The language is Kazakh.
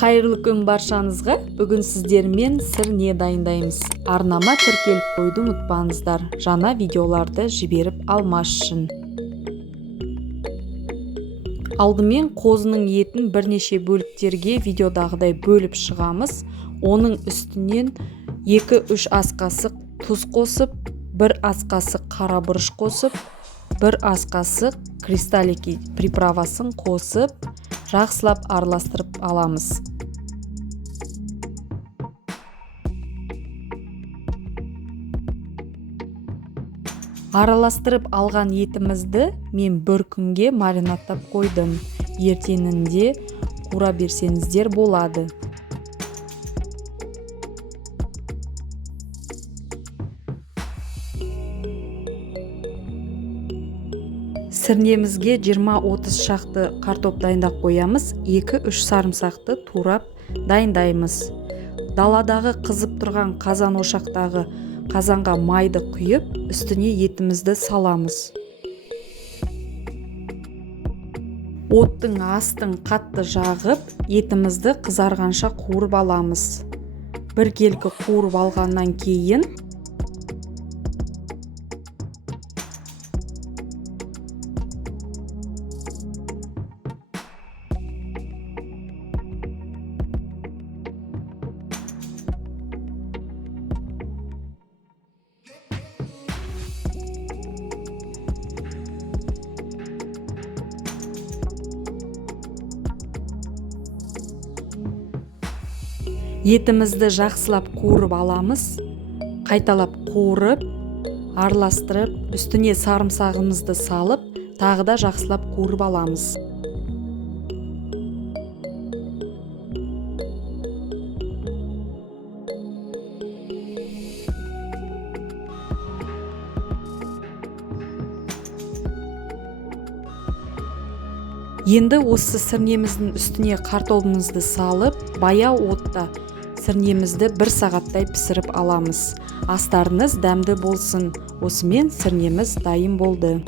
Қайырлы күн баршаңызға. Бүгін сіздермен сірне дайындаймыз. Арнама тіркеліп қойды ұмытпаңыздар, жаңа видеоларды жіберіп алмас үшін. Алдымен қозының етін бірнеше бөліктерге видеодағыдай бөліп шығамыз. Оның үстінен 2-3 ас қасық тұз қосып, 1 ас қасық қара бұрыш қосып, 1 ас қасық кристаллики приправасын қосып, жақсылап араластырып аламыз. Араластырып алған етімізді мен бір күнге маринадтап қойдым. Ертеңінде қура берсеңіздер болады. Сірнемізге 20-30 шақты картоп дайындап қоямыз. 2-3 сарымсақты турап дайындаймыз. Даладағы қызып тұрған қазан ошақтағы қазанға майды құйып, үстіне етімізді саламыз. Оттың астын қатты жағып, етімізді қызарғанша қуырып аламыз. Бір келкі қуырып алғаннан кейін етімізді жақсылап қуырып аламыз. Қайталап қуырып, араластырып, үстіне сарымсағымызды салып, тағы да жақсылап қуырып аламыз. Енді осы сірнеміздің үстіне картопымызды салып, баяу отта сірнемізді 1 сағаттай пісіріп аламыз. Астарыңыз дәмді болсын. Осымен сірнеміз дайын болды.